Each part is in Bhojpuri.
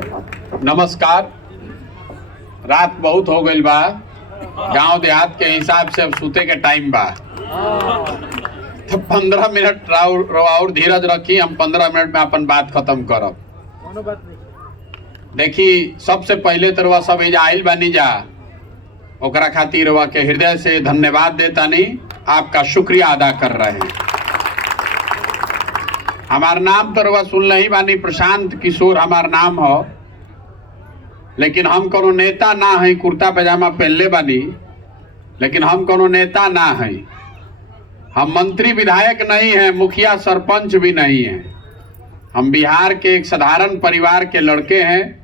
नमस्कार। रात बहुत हो गई बा, गांव देहात के हिसाब से अब सूते के टाइम बा, तो 15 मिनट और धीरज रखी। हम 15 मिनट में अपन बात खत्म करब। देखी, सबसे पहले तो रवा सब आइल बानी जा, ओकरा खातिर रवा के हृदय से धन्यवाद देता नहीं, आपका शुक्रिया अदा कर रहे हैं। हमार नाम तो रवा सुन ही बानी, प्रशांत किशोर हमार नाम हो, लेकिन हम कोनो नेता ना है। कुर्ता पैजामा पहनले बानी, लेकिन हम कोनो नेता ना है। हम मंत्री विधायक नहीं हैं, मुखिया सरपंच भी नहीं हैं। हम बिहार के एक साधारण परिवार के लड़के हैं।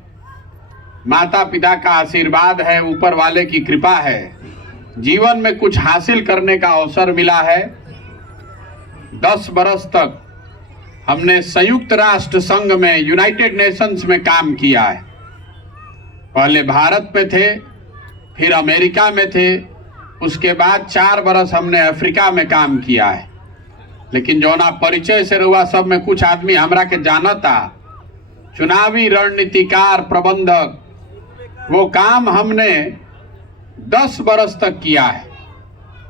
माता पिता का आशीर्वाद है, ऊपर वाले की कृपा है, जीवन में कुछ हासिल करने का अवसर मिला है। 10 बरस तक हमने संयुक्त राष्ट्र संघ में, यूनाइटेड नेशंस में काम किया है। पहले भारत में थे, फिर अमेरिका में थे, उसके बाद 4 बरस हमने अफ्रीका में काम किया है। लेकिन जो ना परिचय से रुआ सब में कुछ आदमी हमरा के जानता, चुनावी रणनीतिकार प्रबंधक, वो काम हमने 10 बरस तक किया है।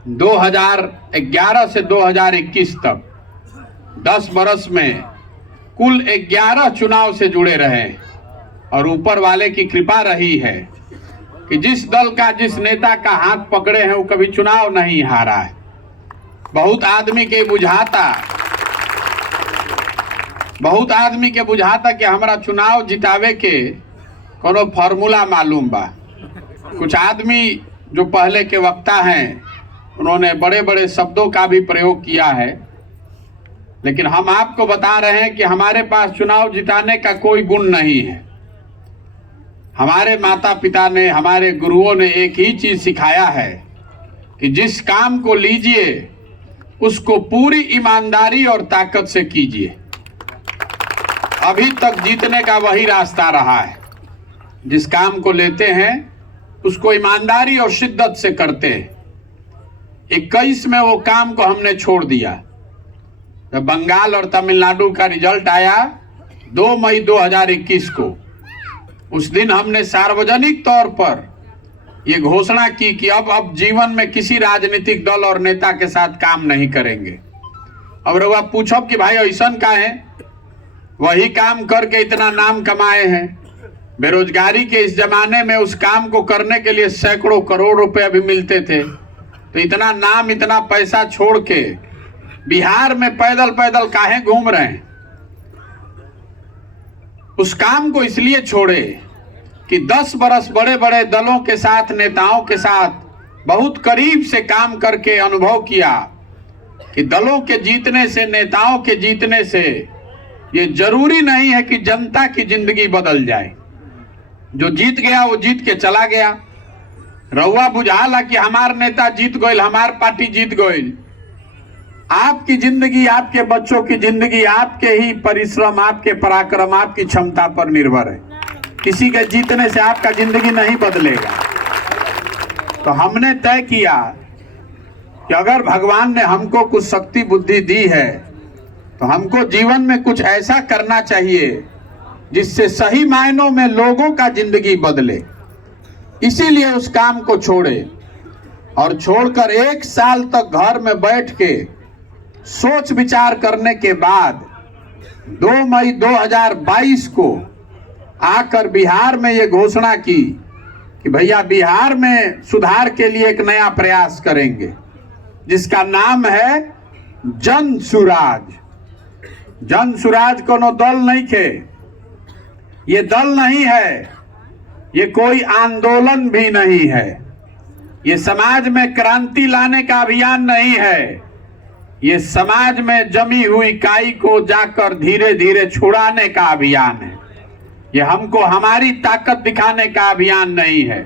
2011 से 2021 तक 10 बरस में कुल 11 चुनाव से जुड़े रहे, और ऊपर वाले की कृपा रही है कि जिस दल का, जिस नेता का हाथ पकड़े हैं, वो कभी चुनाव नहीं हारा है। बहुत आदमी के बुझाता कि हमारा चुनाव जितावे के कोनो फॉर्मूला मालूम बा। कुछ आदमी जो पहले के वक्ता हैं, उन्होंने बड़े बड़े शब्दों का भी प्रयोग किया है, लेकिन हम आपको बता रहे हैं कि हमारे पास चुनाव जिताने का कोई गुण नहीं है। हमारे माता पिता ने, हमारे गुरुओं ने एक ही चीज सिखाया है कि जिस काम को लीजिए उसको पूरी ईमानदारी और ताकत से कीजिए। अभी तक जीतने का वही रास्ता रहा है। जिस काम को लेते हैं उसको ईमानदारी और शिद्दत से करते हैं। 21 में वो काम को हमने छोड़ दिया। जब बंगाल और तमिलनाडु का रिजल्ट आया 2 मई 2021 को, उस दिन हमने सार्वजनिक तौर पर ये घोषणा की कि अब जीवन में किसी राजनीतिक दल और नेता के साथ काम नहीं करेंगे। अब रउआ पूछब कि भाई ऐसा का है, वही काम करके इतना नाम कमाए हैं। बेरोजगारी के इस जमाने में उस काम को करने के लिए सैकड़ों करोड़ रुपए भी मिलते थे, तो इतना नाम, इतना पैसा छोड़ के बिहार में पैदल पैदल काहे घूम रहे हैं? उस काम को इसलिए छोड़े कि 10 बरस बड़े बड़े दलों के साथ, नेताओं के साथ बहुत करीब से काम करके अनुभव किया कि दलों के जीतने से, नेताओं के जीतने से ये जरूरी नहीं है कि जनता की जिंदगी बदल जाए। जो जीत गया वो जीत के चला गया। रउआ बुझाला कि हमार नेता जीत गइल, हमार पार्टी जीत गइल। आपकी जिंदगी, आपके बच्चों की जिंदगी आपके ही परिश्रम, आपके पराक्रम, आपकी क्षमता पर निर्भर है। किसी के जीतने से आपका जिंदगी नहीं बदलेगा। तो हमने तय किया कि अगर भगवान ने हमको कुछ शक्ति बुद्धि दी है, तो हमको जीवन में कुछ ऐसा करना चाहिए जिससे सही मायनों में लोगों का जिंदगी बदले। इसीलिए उस काम को छोड़े, और छोड़कर 1 साल तक घर में बैठ के सोच विचार करने के बाद 2 मई 2022 को आकर बिहार में ये घोषणा की कि भैया बिहार में सुधार के लिए एक नया प्रयास करेंगे, जिसका नाम है जन सुराज। जन सुराज कोनो दल नहीं थे, ये दल नहीं है, ये कोई आंदोलन भी नहीं है, ये समाज में क्रांति लाने का अभियान नहीं है, ये समाज में जमी हुई काई को जाकर धीरे धीरे छुड़ाने का अभियान है। ये हमको हमारी ताकत दिखाने का अभियान नहीं है,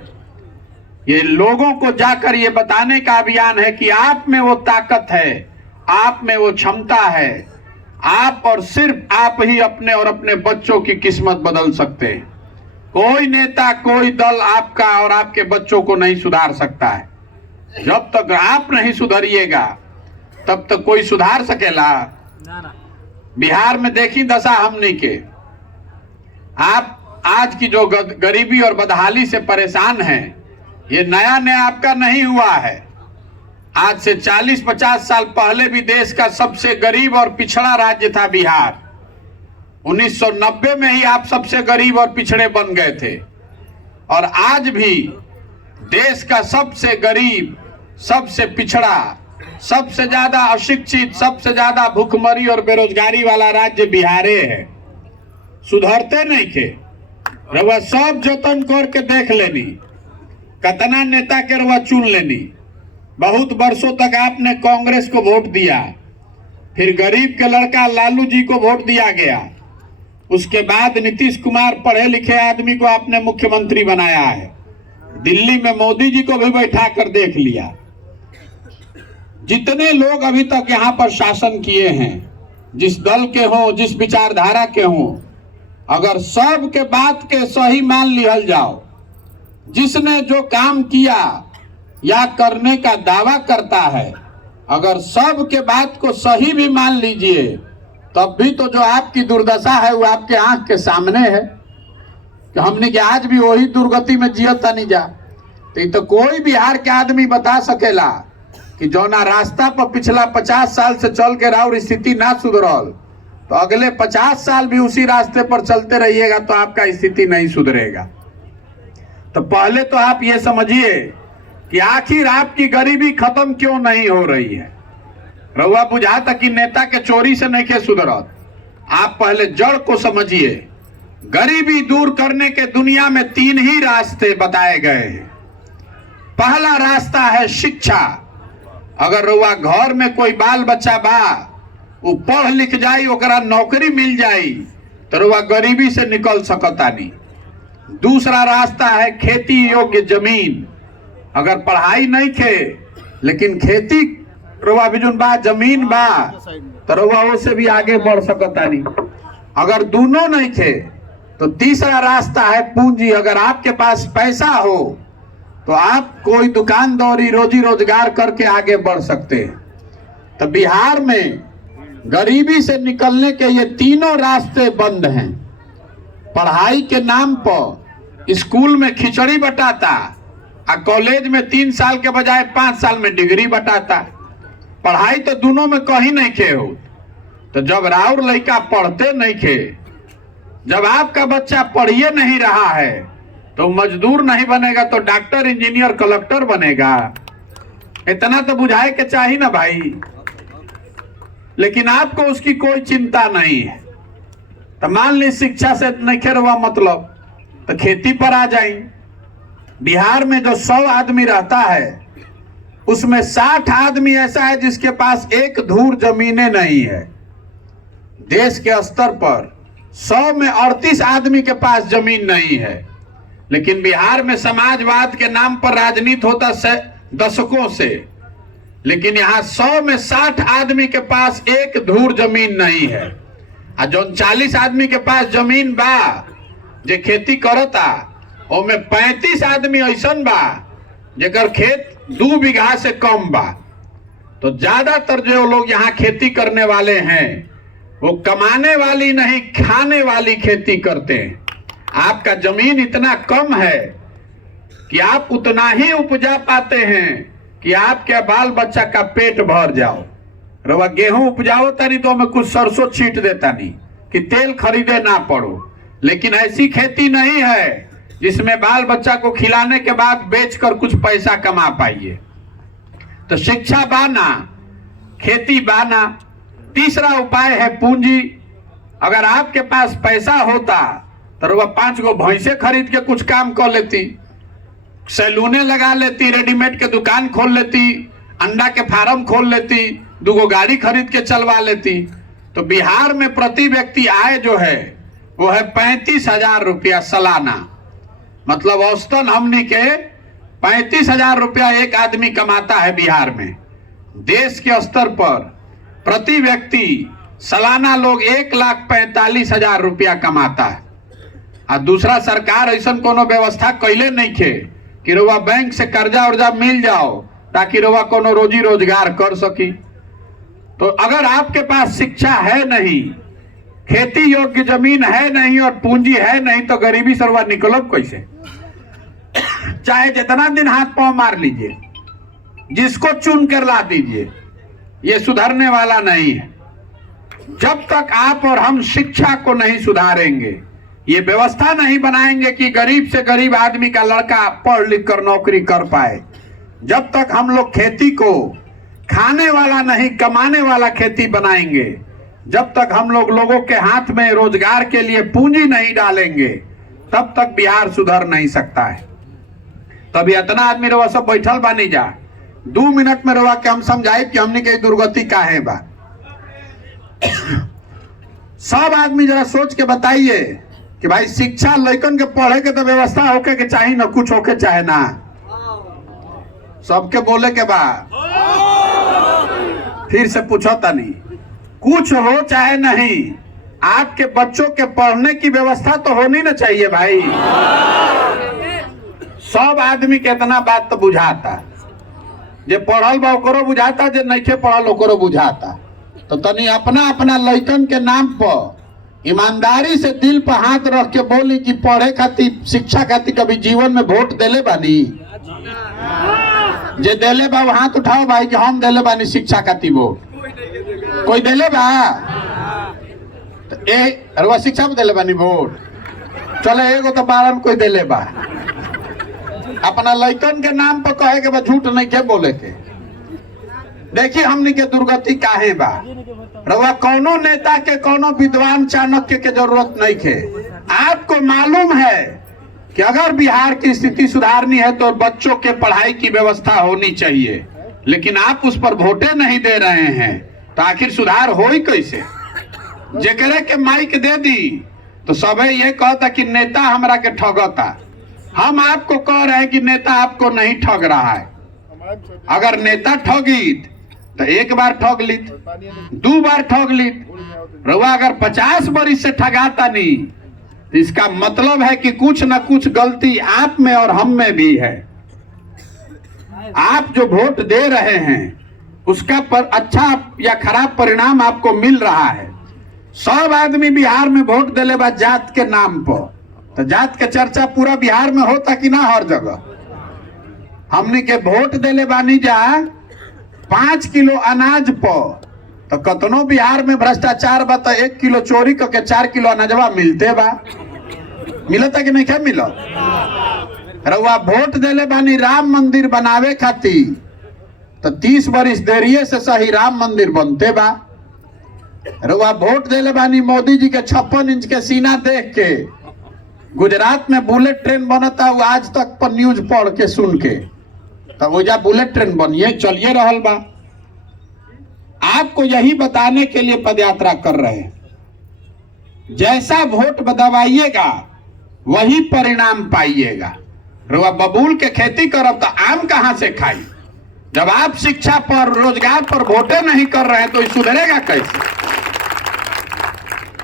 ये लोगों को जाकर ये बताने का अभियान है कि आप में वो ताकत है, आप में वो क्षमता है। आप और सिर्फ आप ही अपने और अपने बच्चों की किस्मत बदल सकते हैं। कोई नेता, कोई दल आपका और आपके बच्चों को नहीं सुधार सकता है। जब तक आप नहीं सुधरिएगा तब तक कोई सुधार सकेला? बिहार में देखी दशा हमनी के। आप आज की जो गरीबी और बदहाली से परेशान हैं, ये नया नया आपका नहीं हुआ है। आज से 40-50 साल पहले भी देश का सबसे गरीब और पिछड़ा राज्य था बिहार। 1990 में ही आप सबसे गरीब और पिछड़े बन गए थे, और आज भी देश का सबसे गरीब, सबसे पिछड़ा, सबसे ज्यादा अशिक्षित, सबसे ज्यादा भूखमरी और बेरोजगारी वाला राज्य बिहारे है। सुधरते नहीं थे, रवा सब जतन करके देख लेनी, कतना नेता के रवा चुन लेनी। बहुत वर्षों तक आपने कांग्रेस को वोट दिया, फिर गरीब के लड़का लालू जी को वोट दिया गया, उसके बाद नीतीश कुमार पढ़े लिखे आदमी को आपने मुख्यमंत्री बनाया है, दिल्ली में मोदी जी को भी बैठा कर देख लिया। जितने लोग अभी तक यहाँ पर शासन किए हैं, जिस दल के हों, जिस विचारधारा के हों, अगर सब के बात के सही मान लिहल जाओ, जिसने जो काम किया या करने का दावा करता है, अगर सब के बात को सही भी मान लीजिए, तब भी तो जो आपकी दुर्दशा है वो आपके आंख के सामने है कि हमने कि आज भी वही दुर्गति में जियता नहीं जा। तो कोई बिहार के आदमी बता सकेला कि जौना रास्ता पर पिछला 50 साल से चल के राउर स्थिति ना सुधरल, तो अगले 50 साल भी उसी रास्ते पर चलते रहिएगा तो आपका स्थिति नहीं सुधरेगा। तो पहले तो आप ये समझिए कि आखिर आपकी गरीबी खत्म क्यों नहीं हो रही है। रउआ बुझाता कि नेता के चोरी से नहीं के सुधरत। आप पहले जड़ को समझिए। गरीबी दूर करने के दुनिया में 3 ही रास्ते बताए गए हैं। पहला रास्ता है शिक्षा। अगर रउआ घर में कोई बाल बच्चा बा, वो पढ़ लिख जाई, ओकरा नौकरी मिल जाई, तो रउआ गरीबी से निकल सकता नहीं। दूसरा रास्ता है खेती योग्य जमीन। अगर पढ़ाई नहीं खे लेकिन खेती रउआ भी जुन बा, जमीन बा, तो रउआ उससे भी आगे बढ़ सकता नहीं। अगर दोनों नहीं थे तो तीसरा रास्ता है पूंजी। अगर आपके पास पैसा हो तो आप कोई दुकानदारी, रोजी रोजगार करके आगे बढ़ सकते हैं। तो बिहार में गरीबी से निकलने के ये तीनों रास्ते बंद हैं। पढ़ाई के नाम पर स्कूल में खिचड़ी बटाता और कॉलेज में 3 साल के बजाय 5 साल में डिग्री बटाता। पढ़ाई तो दोनों में कहीं नहीं खे हो। तो जब राउर लड़का पढ़ते नहीं खे, जब आपका बच्चा पढ़िए नहीं रहा है, तो मजदूर नहीं बनेगा तो डॉक्टर, इंजीनियर, कलेक्टर बनेगा। इतना तो बुझाए के चाहिए ना भाई। लेकिन आपको उसकी कोई चिंता नहीं है। तो मान ली शिक्षा से नहीं खेर हुआ मतलब, तो खेती पर आ जाए। बिहार में जो 100 आदमी रहता है, उसमें 60 आदमी ऐसा है जिसके पास एक धूर जमीनें नहीं है। देश के स्तर पर 100 में 38 आदमी के पास जमीन नहीं है। लेकिन बिहार में समाजवाद के नाम पर राजनीति होता दशकों से, लेकिन यहाँ 100 में 60 आदमी के पास एक धूर जमीन नहीं है। और जो 40 आदमी के पास जमीन बा जे खेती करता, ओमे 35 आदमी ऐसन बा जेकर खेत 2 बीघा से कम बा। तो ज्यादातर जो लोग यहाँ खेती करने वाले हैं वो कमाने वाली नहीं, खाने वाली खेती करते हैं। आपका जमीन इतना कम है कि आप उतना ही उपजा पाते हैं कि आपके बाल बच्चा का पेट भर जाओ। रवा गेहूं उपजाओ तरी तो हमें कुछ सरसों छींट देता नहीं कि तेल खरीदे ना पड़ो। लेकिन ऐसी खेती नहीं है जिसमें बाल बच्चा को खिलाने के बाद बेचकर कुछ पैसा कमा पाइए। तो शिक्षा बाना, खेती बाना। तीसरा उपाय है पूंजी। अगर आपके पास पैसा होता तो वह 5 गो भैंसे खरीद के कुछ काम कर लेती, सैलूने लगा लेती, रेडीमेड के दुकान खोल लेती, अंडा के फार्म खोल लेती, 2 गो गाड़ी खरीद के चलवा लेती। तो बिहार में प्रति व्यक्ति आय जो है वो है 35,000 रुपया सालाना। मतलब औसतन हमने के 35,000 रुपया एक आदमी कमाता है बिहार में। देश के स्तर पर प्रति व्यक्ति सालाना लोग 1,45,000 रुपया कमाता है। और दूसरा, सरकार ऐसा कोनो व्यवस्था कैले नहीं खे कि रउआ बैंक से कर्जा उर्जा मिल जाओ ताकि रउआ कोनो रोजी रोजगार कर सकी। तो अगर आपके पास शिक्षा है नहीं, खेती योग्य जमीन है नहीं और पूंजी है नहीं तो गरीबी सरवा निकलब कैसे? चाहे जितना दिन हाथ पांव मार लीजिए, जिसको चुन कर ला दीजिए, ये सुधरने वाला नहीं है। जब तक आप और हम शिक्षा को नहीं सुधारेंगे, ये व्यवस्था नहीं बनाएंगे कि गरीब से गरीब आदमी का लड़का पढ़ लिख कर नौकरी कर पाए, जब तक हम लोग खेती को खाने वाला नहीं कमाने वाला खेती बनाएंगे, जब तक हम लोग लोगों के हाथ में रोजगार के लिए पूंजी नहीं डालेंगे, तब तक बिहार सुधर नहीं सकता है। तभी इतना आदमी रवा सब बैठल बानी जा 2 मिनट में रवा के हम समझाए कि हमने के दुर्गति काहे बा। सब आदमी जरा सोच के बताइए कि भाई शिक्षा लड़कन के पढ़े के तो व्यवस्था होके के चाहिए ना, कुछ होके चाहे ना, सबके बोले के बाद फिर से पूछो तनी, कुछ हो चाहे नहीं, आपके बच्चों के पढ़ने की व्यवस्था तो होनी ना चाहिए भाई। सब आदमी के इतना बात तो बुझाता, जे पढ़ल बा ओकरो बुझाता, जे नहीं पढ़ल ओकरो बुझाता। तो तनी अपना अपना लड़कन के नाम पर ईमानदारी से दिल पर हाथ रख के बोली कि पढ़े खातिर शिक्षा खातिर कभी जीवन में वोट देले बानी? जे देले बा वो हाथ उठाओ भाई कि हम देले बानी शिक्षा खातिर वोट। कोई देले बा? तो अरे शिक्षा में देले बानी वोट? चले एगो तो 12 कोई देले बा। अपना लड़कन के नाम पर कहे के बा, झूठ नहीं के बोले के। देखिए हमनी के दुर्गति काहे बा। रवा कोनो नेता के कोनो विद्वान चाणक्य के जरूरत नहीं है। आपको मालूम है कि अगर बिहार की स्थिति सुधारनी है तो बच्चों के पढ़ाई की व्यवस्था होनी चाहिए, लेकिन आप उस पर वोटे नहीं दे रहे हैं, तो आखिर सुधार हो ही कैसे? जेकरे के माइक दे दी तो सबे ये कहता कि नेता हमरा के ठगता। हम आपको कह रहे हैं कि नेता आपको नहीं ठग रहा है। अगर नेता ठगित तो 1 बार ठग लित, 2 बार ठग लित, रउआ अगर 50 बरिस से ठगाता नहीं, तो इसका मतलब है कि कुछ ना कुछ गलती आप में और हम में भी है। आप जो वोट दे रहे हैं उसका पर अच्छा या खराब परिणाम आपको मिल रहा है। सब आदमी बिहार में वोट देले बा जात के नाम पर, तो जात के चर्चा पूरा बिहार में होता कि ना हर जगह? हमने के वोट देले बानी जा 5 किलो अनाज पर, तो कतनो बिहार में भ्रष्टाचार बा तो 1 किलो चोरी करके 4 किलो अनाजवा मिलते बा। मिलता कि नहीं क्या मिलत? रउआ वोट देले बानी राम मंदिर बनावे खातिर, तो 30 बरिस देरिये से सही राम मंदिर बनते बा। रउआ वोट देले बानी मोदी जी के 56 इंच के सीना देख के, गुजरात में बुलेट ट्रेन बनता, वो आज तक पर न्यूज पढ़ के सुन के, तो वो जा बुलेट ट्रेन बनिए चलिए रहल बा। आपको यही बताने के लिए पदयात्रा कर रहे हैं। जैसा वोट दबाइएगा वही परिणाम पाइएगा। रुआ बबूल के खेती करब तो आम कहां से खाई? जब आप शिक्षा पर रोजगार पर वोटे नहीं कर रहे हैं तो सुधरेगा कैसे?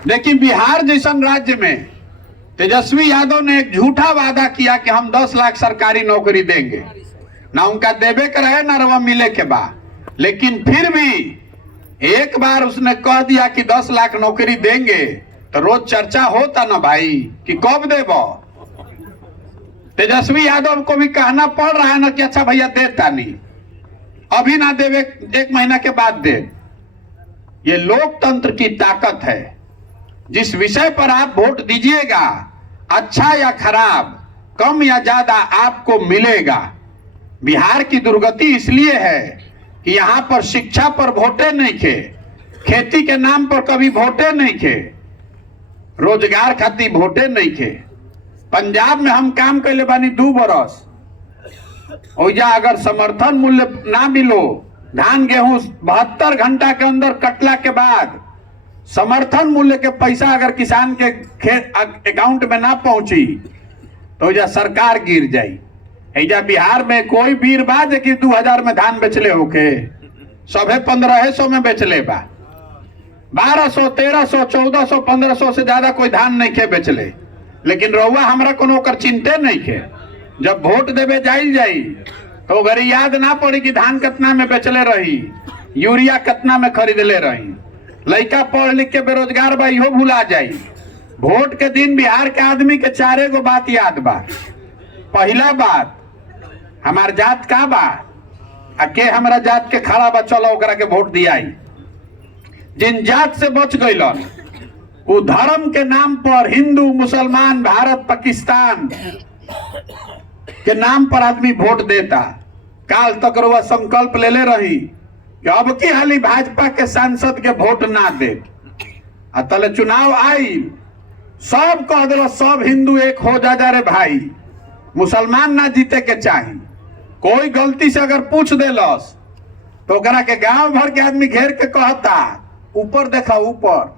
देखिए बिहार जैसन राज्य में तेजस्वी यादव ने एक झूठा वादा किया कि हम 10 लाख सरकारी नौकरी देंगे, ना उनका देवे के रहे ना रवा मिले के बाद। लेकिन फिर भी एक बार उसने कह दिया कि 10 लाख नौकरी देंगे तो रोज चर्चा होता ना भाई कि कब देबो। तेजस्वी यादव को भी कहना पड़ रहा है ना कि अच्छा भैया देता नहीं, अभी ना देवे 1 महीना के बाद दे। ये लोकतंत्र की ताकत है। जिस विषय पर आप वोट दीजिएगा, अच्छा या खराब, कम या ज्यादा आपको मिलेगा। बिहार की दुर्गति इसलिए है कि यहाँ पर शिक्षा पर वोटे नहीं थे, खेती के नाम पर कभी वोटे नहीं थे, रोजगार खातिर वोटे नहीं थे। पंजाब में हम काम कैले बानी 2 बरस, ओइजा अगर समर्थन मूल्य ना मिलो, धान गेहूं 72 घंटा के अंदर कटला के बाद समर्थन मूल्य के पैसा अगर किसान के अकाउंट में ना पहुंची तो ओइजा सरकार गिर जाई। ऐजा बिहार में कोई वीर बा जे कि 2000 में धान बेचले होके? सभे 1500 में बेचले बा। 1200, 1300, 1400, 1500 से ज्यादा कोई धान नहीं खे बेचले। लेकिन रउआ हमरा कोनो ओकर चिंते नहीं खे। जब वोट देवे जाई तो गरी याद ना पड़ी कि धान कितना में बेचले रही, यूरिया कितना में खरीदले रही। लड़का पढ़ लिख के बेरोजगार बा इहो भुला जाई। वोट के दिन बिहार के आदमी के 4 गो बात याद बा। पहला बात, हमार जात का बा, के हमरा जात के खड़ा बा, चलो ओकरा के वोट दियाई। जिन जात से बच गइलन वो धर्म के नाम पर हिंदू मुसलमान भारत पाकिस्तान के नाम पर आदमी वोट देता। काल तक रुआ संकल्प ले रही कि अब की हाली भाजपा के सांसद के वोट ना दे। तले चुनाव आई, सब कह दिल सब हिंदू एक हो जा रे भाई, मुसलमान ना जीते के चाही। कोई गलती से अगर पूछ देलस तो ओकरा के गांव भर के आदमी घेर के कहता ऊपर देखा, ऊपर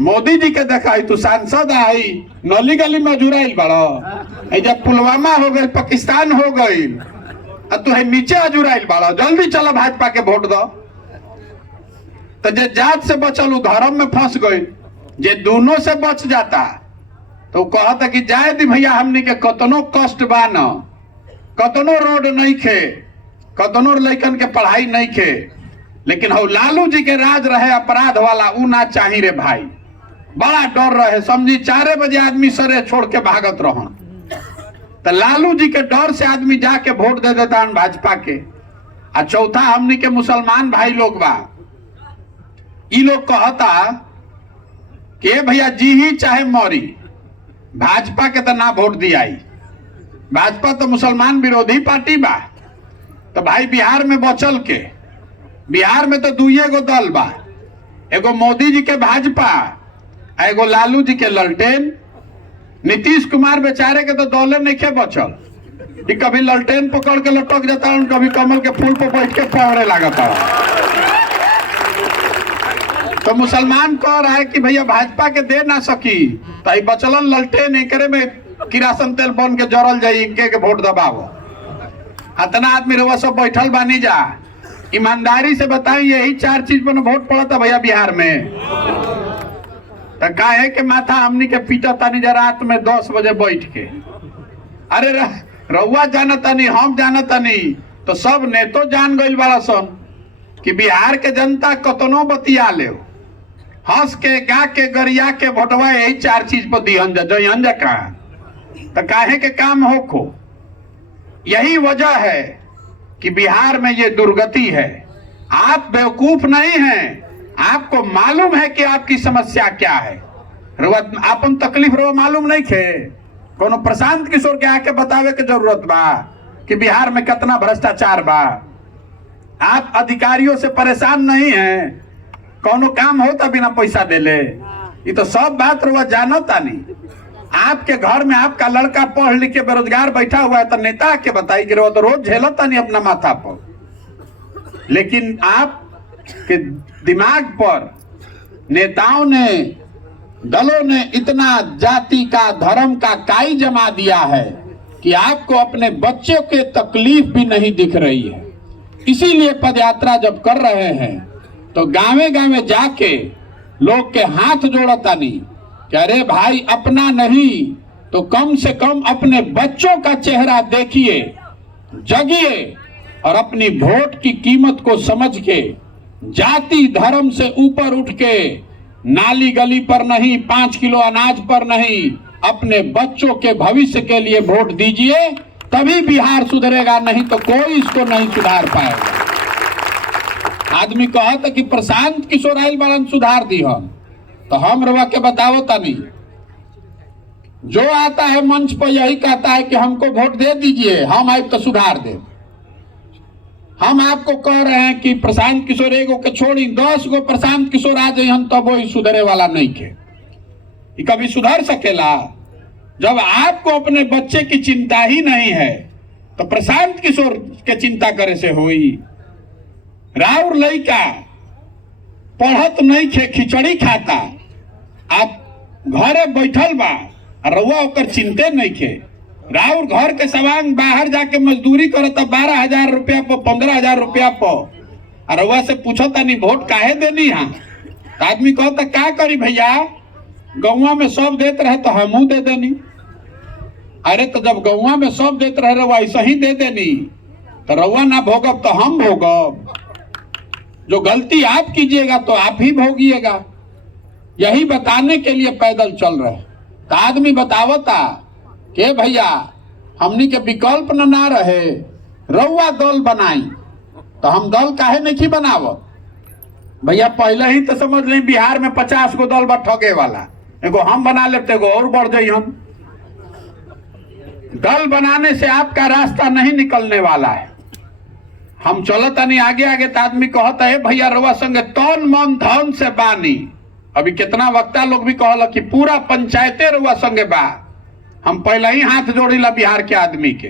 मोदी जी के देखा, तू सांसद आई नली गली में जुराइल बड़ो, जब पुलवामा हो गई पाकिस्तान हो गई तू है नीचे अजुराइल बड़ो, जल्दी चलो भाजपा के वोट दो। तो जे जात से बचल धर्म में फंस गई, जे दोनों से बच जाता तो कहता कि जाए दी भैया, हमनी के कतनो कष्ट बा न, कतनो रोड नहीं खे, कतनो लड़कन के पढ़ाई नहीं खे, लेकिन हो लालू जी के राज रहे अपराध वाला ऊ ना चाही रे भाई। बड़ा डर रहे, समझी 4 बजे आदमी सरे छोड़ के भागत रहो। तो लालू जी के डर से आदमी जाके वोट दे देता भाजपा के। और चौथा, हमनी के मुसलमान भाई लोग बा, ई लोग कहता कि भैया जी ही चाहे मौरी, भाजपा के तो ना वोट दियाई, भाजपा तो मुसलमान विरोधी पार्टी बा। तो भाई बिहार में बचल के, बिहार में तो 2 गो दल बा, एगो मोदी जी के भाजपा, एगो लालू जी के ललटेन। नीतीश कुमार बेचारे के तो दौले नहीं खे बचल, कि कभी ललटेन पकड़ के लटक जाता है, कभी कमल के फूल पर बैठ के पहरे लागता है। तो मुसलमान कह रहा है कि भैया भाजपा के दे ना सकी, तो बचलन ललटेन एकरे में किरासन तेल बन के जरल जाई, इनके के वोट दबाओ। इतना आदमी रवा सब बैठल बानी जा, ईमानदारी से बताएं यही 4 चीज पर वोट पड़ा था भैया बिहार में। तो काहे के माथा हमनी के पीटा तानी जा रात में 10 बजे बैठ के। अरे रउआ जाना तानी, हम जाना तानी, तो सब नेतो जान गइल बड़ा सन कि बिहार के जनता कतनो बतिया ले, हंस के गा के गरिया के वोटवा यही 4 चीज पर दिहन जा, जइहन जा कहा। तो काहे के काम होखो, यही वजह है कि बिहार में ये दुर्गति है। आप बेवकूफ नहीं हैं, आपको मालूम है कि आपकी समस्या क्या है। अपन तकलीफ रो मालूम नहीं थे, कोनो प्रशांत किशोर के आके बतावे के जरूरत बा कि बिहार में कितना भ्रष्टाचार बा। आप अधिकारियों से परेशान नहीं हैं, कोनो काम होता बिना पैसा देले, ये तो सब बात रुआ जानता नहीं। आपके घर में आपका लड़का पढ़ लिख के बेरोजगार बैठा हुआ है, तो नेता के बताई कि तो रोज झेलता नहीं अपना माथा पर। लेकिन आप के दिमाग पर नेताओं ने, दलों ने इतना जाति का, धर्म का काई जमा दिया है कि आपको अपने बच्चों के तकलीफ भी नहीं दिख रही है। इसीलिए पदयात्रा जब कर रहे हैं तो गांवे गांवे जाके लोग के हाथ जोड़ता नहीं कि अरे भाई अपना नहीं तो कम से कम अपने बच्चों का चेहरा देखिए, जगिए और अपनी वोट की कीमत को समझ के जाति धर्म से ऊपर उठ के नाली गली पर नहीं, 5 किलो अनाज पर नहीं, अपने बच्चों के भविष्य के लिए वोट दीजिए, तभी बिहार सुधरेगा, नहीं तो कोई इसको नहीं सुधार पाएगा। आदमी कहा था कि प्रशांत किशोर आइल बालन सुधार दी हम, तो हम रवा के बताओ तनी, जो आता है मंच पर यही कहता है कि हमको वोट दे दीजिए, हम आए तो सुधार दे। हम आपको कह रहे हैं कि प्रशांत किशोर एगो के छोड़ी 10 गो प्रशांत किशोर आ जाए हम, तब वो सुधरे वाला नहीं के, ये कभी सुधर सकेला। जब आपको अपने बच्चे की चिंता ही नहीं है तो प्रशांत किशोर के चिंता करे से होई। राउर लइका पढ़त नहीं खे, खिचड़ी खाता, आप घरे बैठल बा, रउआ ओकर चिंते नहीं खे। राउर घर के सवांग बाहर जाके मजदूरी करता 12,000 रुपया पर, 15,000 रुपया पर, रउआ से पूछता नहीं वोट काहे देनी है। तो आदमी कहता क्या करी भैया, गौवा में सब देते रहे तो हमू दे देनी। अरे तो जब गौवा में सब देते रहे रउआ ऐसा ही दे देनी, तो रउआ ना भोगब तो हम भोगब। जो गलती आप कीजिएगा तो आप ही भोगिएगा। यही बताने के लिए पैदल चल रहे। तो आदमी बतावता के भैया हमनी के विकल्प न ना रहे, रउआ दल बनाई। तो हम दल काहे नहीं बनाव भैया? पहले ही तो समझ लें बिहार में 50 गो दल बा ठगे वाला, एगो हम बना लेते एगो और बढ़ जाइए। हम दल बनाने से आपका रास्ता नहीं निकलने वाला है। हम चलत नहीं आगे आगे तो आदमी कहता है भैया रउआ संगे तन मन धन से बानी। अभी कितना वक्ता लोग भी कहला कि पूरा पंचायते रउआ संगे बा। हम पहले ही हाथ जोड़ीला बिहार के आदमी के,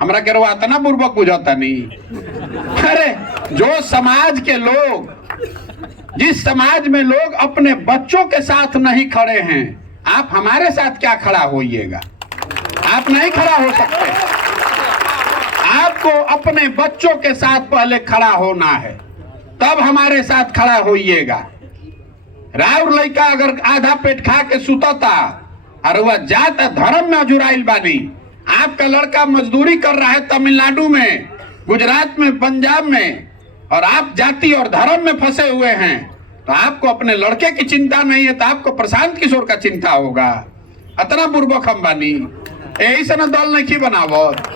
हमरा के रउआ इतना बुर्बक बुझाता नहीं। अरे जो समाज के लोग, जिस समाज में लोग अपने बच्चों के साथ नहीं खड़े हैं, आप हमारे साथ क्या खड़ा होइएगा? आप नहीं खड़ा हो सकते। आपको अपने बच्चों के साथ पहले खड़ा होना है, तब हमारे साथ खड़ा होइएगा। राउर लड़का अगर आधा पेट खा के सुतता और वह जात धर्म में अजुराइल बानी, आपका लड़का मजदूरी कर रहा है तमिलनाडु में, गुजरात में, पंजाब में, और आप जाति और धर्म में फंसे हुए हैं, तो आपको अपने लड़के की चिंता नहीं है तो आपको प्रशांत किशोर का चिंता होगा। अतना बुर्बक हम बानी, यही से न दल नहीं बनावत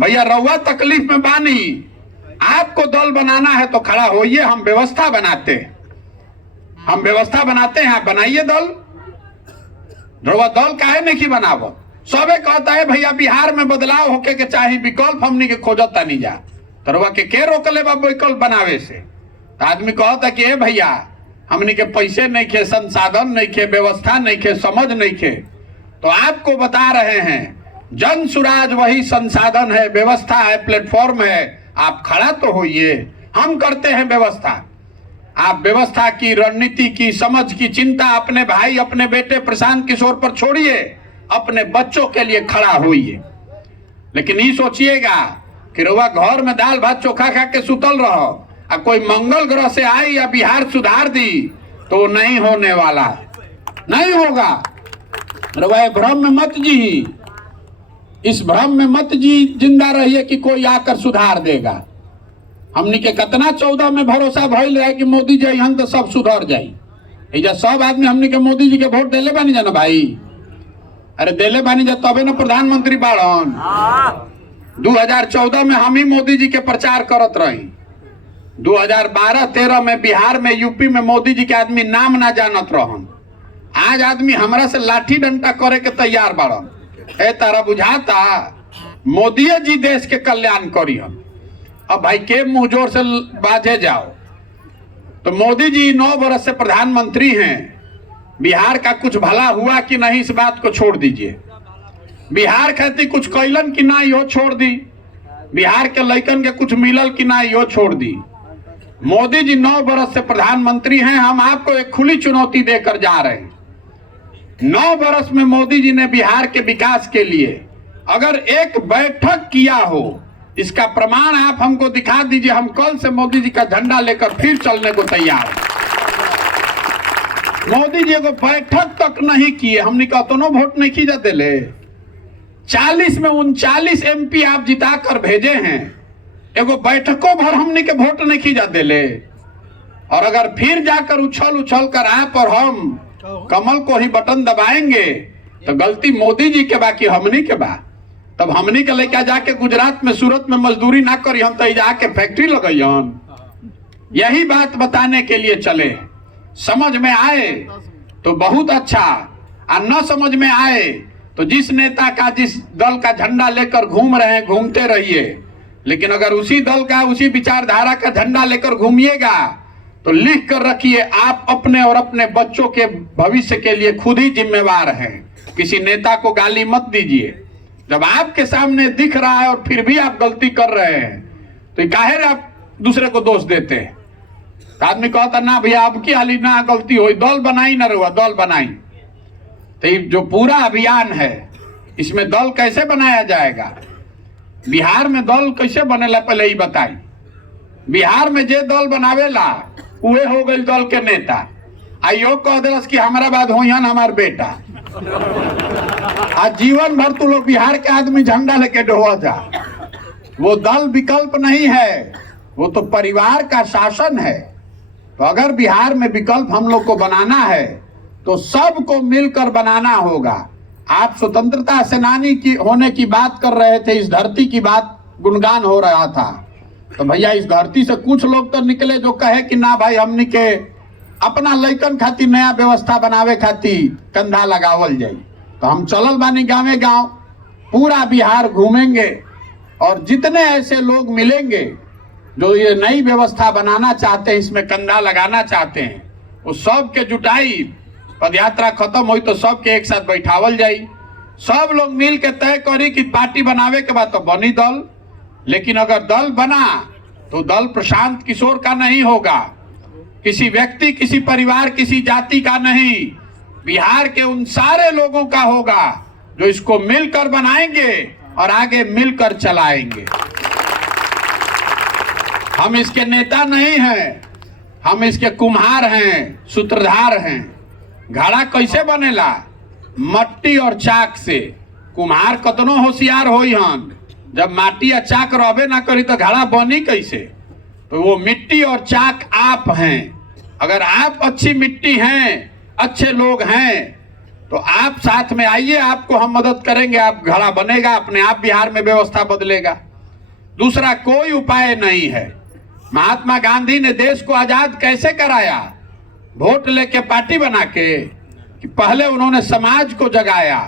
भैया। रउआ तकलीफ में बानी, आपको दल बनाना है तो खड़ा होइए। हम व्यवस्था बनाते हैं, हम व्यवस्था बनाते हैं, आप बनाइए दल। रउआ दल काहे नहीं बनावत? सबे कहता है भैया बिहार में बदलाव होके के चाहे, विकल्प हमनी के खोजता नहीं जा। तो रउआ के रोकले बा विकल्प बनावे से? तो आदमी कहता कि ए भैया हमनी के पैसे नहीं खे, संसाधन नहीं खे, व्यवस्था नहीं खे, समझ नहीं खे। तो आपको बता रहे हैं जन सुराज वही संसाधन है, व्यवस्था है, प्लेटफॉर्म है। आप खड़ा तो होइए, हम करते हैं व्यवस्था। आप व्यवस्था की, रणनीति की, समझ की चिंता अपने भाई, अपने बेटे प्रशांत किशोर पर छोड़िए, अपने बच्चों के लिए खड़ा होइए। लेकिन ये सोचिएगा कि रउआ घर में दाल भात चोखा खा के सुतल रहो और कोई मंगल ग्रह से आई या बिहार सुधार दी, तो नहीं होने वाला, नहीं होगा। रउआ भ्रम में मत जी, इस भ्रम में मत जी जिंदा रहिए कि कोई आकर सुधार देगा। हमनी के कितना 14 में भरोसा भइल रहे कि मोदी जी यहाँ तो सब सुधर जाई। एजा सब आदमी हमनी के मोदी जी के वोट देले बानी जाना भाई। अरे देले बानी जा तबे न प्रधानमंत्री बाड़न। 2014 में हम ही मोदी जी के प्रचार करत रही। 2012-13 में बिहार में, यूपी में मोदी जी के आदमी नाम ना जानत रहन। आज आदमी हमरा से लाठी डंडा करे के तैयार बाड़न। ए तारा बुझाता मोदी जी देश के कल्याण करी हम। अब भाई के मुंह जोर से बाजे जाओ। तो मोदी जी 9 वर्ष से प्रधानमंत्री हैं, बिहार का कुछ भला हुआ कि नहीं इस बात को छोड़ दीजिए। बिहार खातिर कुछ कैलन कि ना यो छोड़ दी, बिहार के लइकन के कुछ मिलल कि ना यो छोड़ दी। मोदी जी 9 वर्ष से प्रधानमंत्री हैं। हम आपको एक खुली चुनौती देकर जा रहे हैं। 9 वर्ष में मोदी जी ने बिहार के विकास के लिए अगर एक बैठक किया हो, इसका प्रमाण आप हमको दिखा दीजिए। हम कल से मोदी जी का झंडा लेकर फिर चलने को तैयार हैं। मोदी जी को बैठक तक नहीं किए, हमने कहा तो वोट नहीं की जाते ले। 40 में 39 MP आप जिता कर भेजे हैं, एगो बैठकों भर हमने के वोट नहीं की जाते ले। और अगर फिर जाकर उछल उछल कर आप और हम कमल को ही बटन दबाएंगे तो गलती मोदी जी के बा कि हमनी के बा। तब हमनी के लेकर जाके गुजरात में, सूरत में मजदूरी ना करी, हम तो जाके फैक्ट्री लगाइयन। यही बात बताने के लिए चले। समझ में आए तो बहुत अच्छा, और न समझ में आए तो जिस नेता का, जिस दल का झंडा लेकर घूम रहे हैं घूमते रहिए। लेकिन अगर उसी दल का, उसी विचारधारा का झंडा लेकर घूमिएगा तो लिख कर रखिए, आप अपने और अपने बच्चों के भविष्य के लिए खुद ही जिम्मेवार हैं। किसी नेता को गाली मत दीजिए। जब आपके सामने दिख रहा है और फिर भी आप गलती कर रहे हैं तो काहे आप दूसरे को दोष देते हैं? तो आदमी कहता ना भैया आपकी हाली ना गलती हुई, दल बनाई ना रुआ, दल बनाई। तो ये जो पूरा अभियान है, इसमें दल कैसे बनाया जाएगा, बिहार में दल कैसे बनेला पहले ही बताई। बिहार में जे दल बनावेला उहे हो गई दल के नेता। आइयो कह दिलस कि हमारा बाद होयन हमार बेटा। आज जीवन भर तू लोग बिहार के आदमी झंडा लेके डोहा जा। वो दल विकल्प नहीं है, वो तो परिवार का शासन है। तो अगर बिहार में विकल्प हम लोग को बनाना है तो सबको मिलकर बनाना होगा। आप स्वतंत्रता सेनानी की होने की बात कर रहे थे, इस धरती की बात गुणगान हो रहा था, तो भैया इस धरती से कुछ लोग तो निकले जो कहे कि ना भाई हमनी के अपना लइकन खातिर नया व्यवस्था बनावे खातिर कंधा लगावल जाई। तो हम चलल बानी गाँवे गाँव, पूरा बिहार घूमेंगे और जितने ऐसे लोग मिलेंगे जो ये नई व्यवस्था बनाना चाहते हैं, इसमें कंधा लगाना चाहते हैं, वो सब के जुटाई। पदयात्रा खत्म हुई तो सबके एक साथ बैठावल जाई, सब लोग मिल के तय करी कि पार्टी बनावे के बाद तो बनी दल। लेकिन अगर दल बना तो दल प्रशांत किशोर का नहीं होगा, किसी व्यक्ति, किसी परिवार, किसी जाति का नहीं, बिहार के उन सारे लोगों का होगा जो इसको मिलकर बनाएंगे और आगे मिलकर चलाएंगे। हम इसके नेता नहीं हैं, हम इसके कुम्हार हैं, सूत्रधार हैं। घड़ा कैसे बनेला? मट्टी और चाक से। कुम्हार कतनो होशियार होई हन, जब माटी या चाक रहबे ना करी तो घड़ा बनी कैसे? तो वो मिट्टी और चाक आप हैं। अगर आप अच्छी मिट्टी हैं, अच्छे लोग हैं, तो आप साथ में आइए, आपको हम मदद करेंगे, आप घड़ा बनेगा, अपने आप बिहार में व्यवस्था बदलेगा। दूसरा कोई उपाय नहीं है। महात्मा गांधी ने देश को आजाद कैसे कराया? वोट लेके पार्टी बना के? कि पहले उन्होंने समाज को जगाया,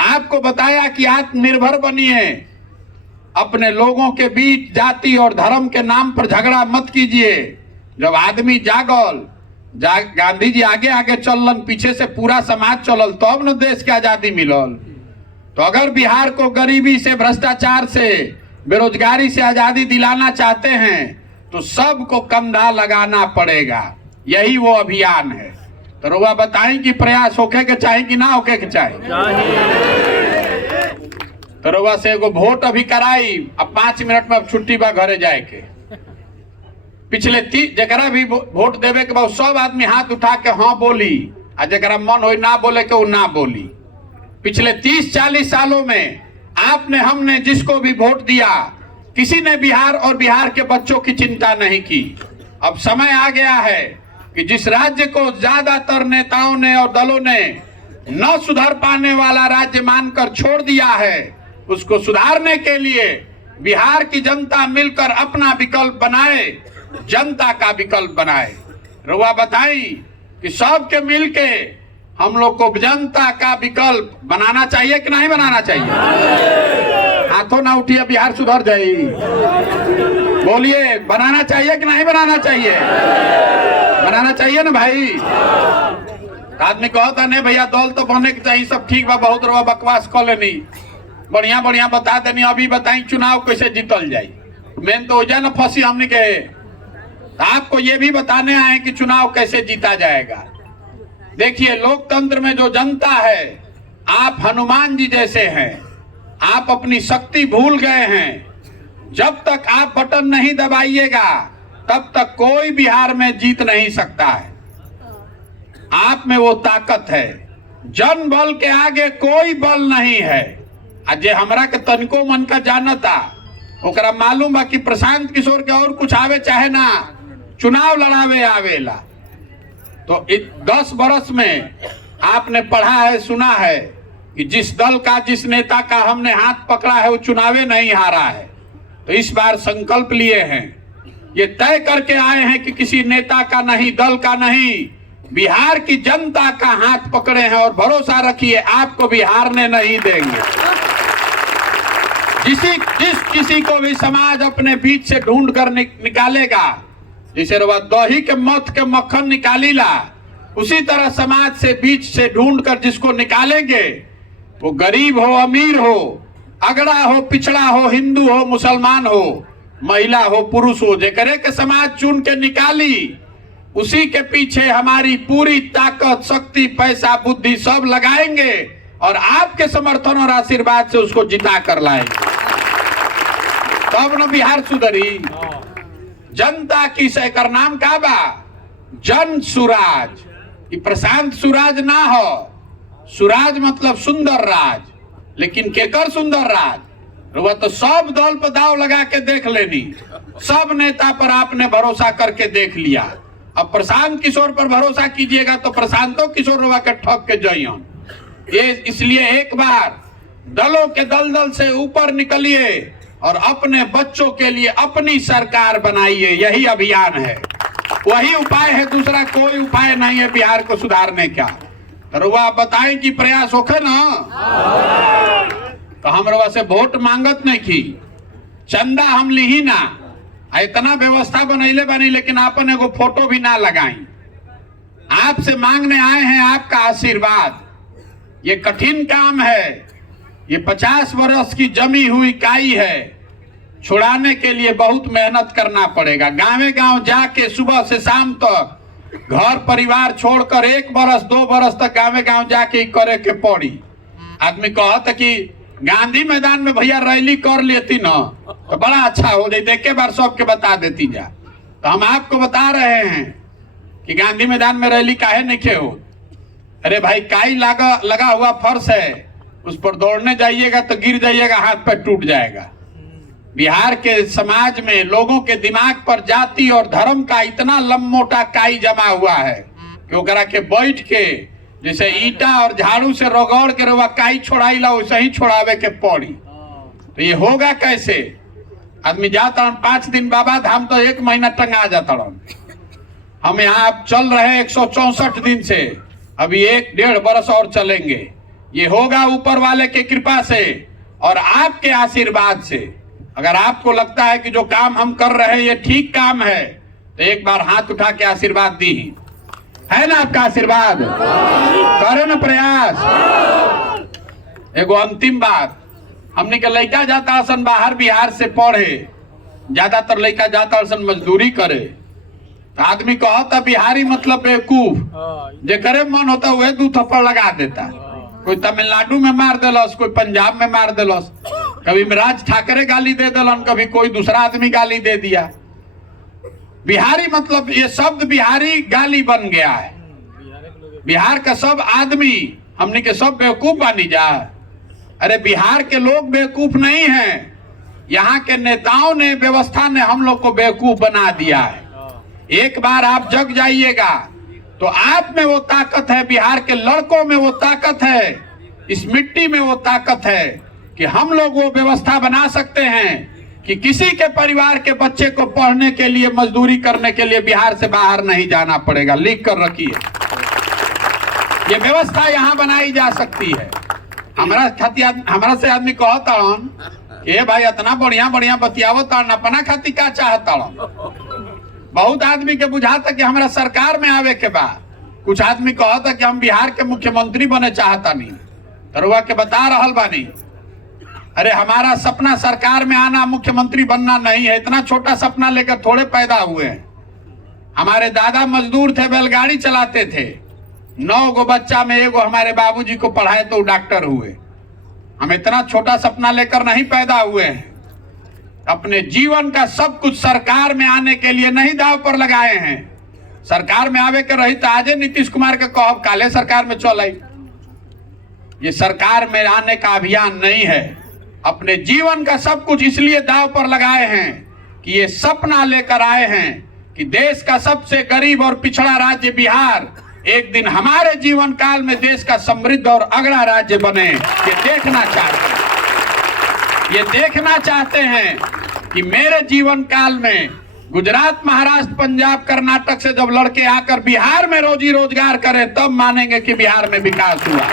आपको बताया कि आत्मनिर्भर बनिए, अपने लोगों के बीच जाति और धर्म के नाम पर झगड़ा मत कीजिए। जब आदमी जागल, गांधी जी आगे आगे चललन, पीछे से पूरा समाज चलल, तब न देश के आजादी मिलल। तो अगर बिहार को गरीबी से, भ्रष्टाचार से, बेरोजगारी से आजादी दिलाना चाहते हैं तो सबको कंधा लगाना पड़ेगा। यही वो अभियान है। तो रुआ बताएं कि प्रयास होके के चाहे कि ना होके के चाहे? तो रुआ से एगो वोट अभी कराई, अब 5 मिनट में अब छुट्टी बा घरे जाए के। पिछले जरा भी वोट देवे के बाद सब आदमी हाथ उठा के हाँ बोली, आ जरा मन हो ना बोले के वो ना बोली। पिछले 30-40 सालों में आपने, हमने जिसको भी वोट दिया, किसी ने बिहार और बिहार के बच्चों की चिंता नहीं की। अब समय आ गया है कि जिस राज्य को ज्यादातर नेताओं ने और दलों ने न सुधर पाने वाला राज्य मानकर छोड़ दिया है, उसको सुधारने के लिए बिहार की जनता मिलकर अपना विकल्प बनाए, जनता का विकल्प बनाए। रुआ बताई कि सबके मिलके हम लोग को जनता का विकल्प बनाना चाहिए कि नहीं बनाना चाहिए? हाथों ना उठिए, बिहार सुधर जाए। बोलिए, बनाना चाहिए कि नहीं बनाना चाहिए? बनाना चाहिए ना भाई। आदमी कहता नहीं भैया दल तो बने के चाहिए, सब ठीक बा, बहुत रुआ बकवास कर लेनी, बढ़िया बढ़िया बता देनी। अभी बताई चुनाव कैसे जीतल जाए? मेन तो हो जाए ना फंसी हमने के। आपको ये भी बताने आए कि चुनाव कैसे जीता जाएगा। देखिए, लोकतंत्र में जो जनता है, आप हनुमान जी जैसे हैं, आप अपनी शक्ति भूल गए हैं। जब तक आप बटन नहीं दबाइएगा तब तक कोई बिहार में जीत नहीं सकता है। आप में वो ताकत है, जन बल के आगे कोई बल नहीं है। आज हमरा के तनिको मन का जानता, ओकरा मालूम बा कि प्रशांत किशोर के और कुछ आवे चाहे ना, चुनाव लड़ावे आवेला। तो 10 बरस में आपने पढ़ा है, सुना है कि जिस दल का, जिस नेता का हमने हाथ पकड़ा है वो चुनावे नहीं हारा है। तो इस बार संकल्प लिए हैं, ये तय करके आए हैं कि किसी नेता का नहीं, दल का नहीं, बिहार की जनता का हाथ पकड़े हैं। और भरोसा रखिए, आपको बिहार ने नहीं देंगे। जिस किसी को भी समाज अपने बीच से ढूंढ कर निकालेगा, जिसे दही के मथ के मक्खन निकालीला, उसी तरह समाज से बीच से ढूंढ कर जिसको निकालेंगे, वो गरीब हो, अमीर हो, अगड़ा हो, पिछड़ा हो, हिंदू हो, मुसलमान हो, महिला हो, पुरुष हो, जेकरे के समाज चुन के निकाली, उसी के पीछे हमारी पूरी ताकत, शक्ति, पैसा, बुद्धि सब लगाएंगे और आपके समर्थन और आशीर्वाद से उसको जिता कर लाएंगे। तब न बिहार सुधरी। जनता की सहकर नाम का बा जन सुराज। ये प्रशांत सुराज ना हो। सुराज मतलब सुंदर राज, लेकिन केकर सुंदर राज? वह तो सब दल पर दाव लगा के देख लेनी, सब नेता पर आपने भरोसा करके देख लिया। अब प्रशांत किशोर पर भरोसा कीजिएगा तो प्रशांतो किशोर रुआ के ठग के जाइयन। ये इसलिए एक बार दलों के दलदल से ऊपर निकलिए और अपने बच्चों के लिए अपनी सरकार बनाइए। यही अभियान है, वही उपाय है, दूसरा कोई उपाय नहीं है बिहार को सुधारने का। तो रुआ बताएं कि प्रयास होखे ना, तो हम रुआ से वोट मांगत नहीं की, चंदा हम ली ना, इतना व्यवस्था बनैले बनी, लेकिन आपन एगो फोटो भी ना लगाई। आपसे मांगने आए हैं आपका आशीर्वाद। ये कठिन काम है, ये 50 वर्ष की जमी हुई काई है, छुड़ाने के लिए बहुत मेहनत करना पड़ेगा। गांवे गांव जाके सुबह से शाम तक घर परिवार छोड़कर 1 बरस 2 बरस तक गांवे गांव जाके करे के पड़ी। आदमी कहता कि गांधी मैदान में भैया रैली कर लेती ना तो बड़ा अच्छा हो जाए, एक बार सबके बता देती जा। तो हम आपको बता रहे हैं कि गांधी मैदान में रैली काहे नहीं हो। अरे भाई काई लगा हुआ फर्श है, उस पर दौड़ने जाइएगा तो गिर जाइएगा, हाथ पैर टूट जाएगा। बिहार के समाज में लोगों के दिमाग पर जाति और धर्म का इतना लंबोटा काई जमा हुआ है कि ओकरा के बैठ के जैसे ईटा और झाड़ू से रगड़ के रुआ काई छोड़ाइला वैसे ही छोड़ावे के पड़ी। तो ये होगा कैसे? आदमी जाता 5 दिन बाबा धाम तो 1 महीना टंगा जाता। हम यहाँ चल रहे 164 दिन से, अभी 1-1.5 बरस और चलेंगे। ये होगा ऊपर वाले के कृपा से और आपके आशीर्वाद से। अगर आपको लगता है कि जो काम हम कर रहे हैं ये ठीक काम है तो एक बार हाथ उठा के आशीर्वाद दी। है ना आपका आशीर्वाद? करे ना प्रयास। एगो अंतिम बात, हमने के लड़का जाता सन बाहर बिहार से पढ़े, ज्यादातर लड़का जाता सन मजदूरी करे। तो आदमी कहता बिहारी मतलब बेवकूफ, जे करे मन होता वह 2 थप्पड़ लगा देता। कोई तमिलनाडु में मार दिलस, कोई पंजाब में मार दिलस, कभी राज ठाकरे गाली दे दिलन, कभी कोई दूसरा आदमी गाली दे दिया। बिहारी मतलब ये शब्द बिहारी गाली बन गया है। बिहार का सब आदमी हमने के सब बेवकूफ बनी जा। अरे बिहार के लोग बेवकूफ नहीं हैं, यहाँ के नेताओं ने, व्यवस्था ने हम लोग को बेवकूफ बना दिया है। एक बार आप जग जाइएगा तो आप में वो ताकत है, बिहार के लड़कों में वो ताकत है, इस मिट्टी में वो ताकत है कि हम लोग वो व्यवस्था बना सकते हैं कि किसी के परिवार के बच्चे को पढ़ने के लिए, मजदूरी करने के लिए बिहार से बाहर नहीं जाना पड़ेगा। लिख कर रखिए, ये व्यवस्था यहाँ बनाई जा सकती है। हमारा से आदमी कहता ए भाई इतना बढ़िया बढ़िया बतियावत अपना खातिर का चाहता। बहुत आदमी के बुझाता कि हमारा सरकार में आवे के बाद, कुछ आदमी कहता कि हम बिहार के मुख्यमंत्री बने चाहता नहीं। तरुआ के बता रहल बानी, अरे हमारा सपना सरकार में आना, मुख्यमंत्री बनना नहीं है। इतना छोटा सपना लेकर थोड़े पैदा हुए हैं। हमारे दादा मजदूर थे, बैलगाड़ी चलाते थे, 9 गो बच्चा में एगो हमारे बाबूजी को पढ़ाए तो डॉक्टर हुए। हम इतना छोटा सपना लेकर नहीं पैदा हुए हैं। अपने जीवन का सब कुछ सरकार में आने के लिए नहीं दाव पर लगाए हैं। सरकार में आवे के रही तो आजे नीतीश कुमार के कहब काले सरकार में चल आई। ये सरकार में आने का अभियान नहीं है। अपने जीवन का सब कुछ इसलिए दाव पर लगाए हैं कि ये सपना लेकर आए हैं कि देश का सबसे गरीब और पिछड़ा राज्य बिहार एक दिन हमारे जीवन काल में देश का समृद्ध और अगड़ा राज्य बने। ये देखना चाहते हैं, ये देखना चाहते हैं कि मेरे जीवन काल में गुजरात, महाराष्ट्र, पंजाब, कर्नाटक से जब लड़के आकर बिहार में रोजी रोजगार करें तब मानेंगे कि बिहार में विकास हुआ।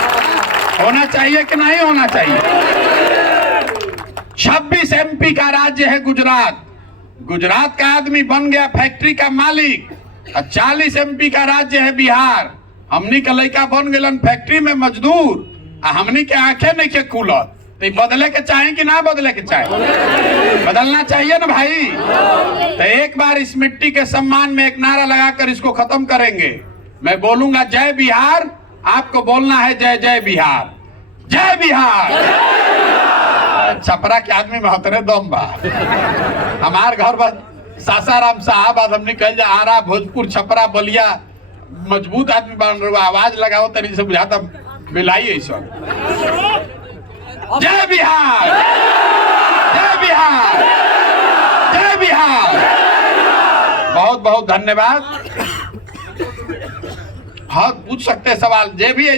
होना चाहिए कि नहीं होना चाहिए? 26 MP का राज्य है गुजरात। गुजरात का आदमी बन गया फैक्ट्री का मालिक। 40 MP का राज्य है बिहार। हमनी के लड़का बन गए फैक्ट्री में मजदूर, हमनी के आंखें नहीं के खुलत। तो बदले के चाहे कि ना बदले के चाहे? बदलना चाहिए ना भाई। तो एक बार इस मिट्टी के सम्मान में एक नारा लगाकर इसको खत्म करेंगे। मैं बोलूंगा जय बिहार, आपको बोलना है जय जय बिहार, जय बिहार। छपरा के आदमी में हतरे दम बा। हमार घर बस सासाराम साहब हमने कह जा आरा, भोजपुर, छपरा, बलिया, मजबूत आदमी बन रहा। आवाज लगाओ तरी से बुझाता मिलाई सब। जय बिहार। बिहार, जय बिहार। बहुत बहुत धन्यवाद। हाँ, पूछ सकते सवाल जे भी है।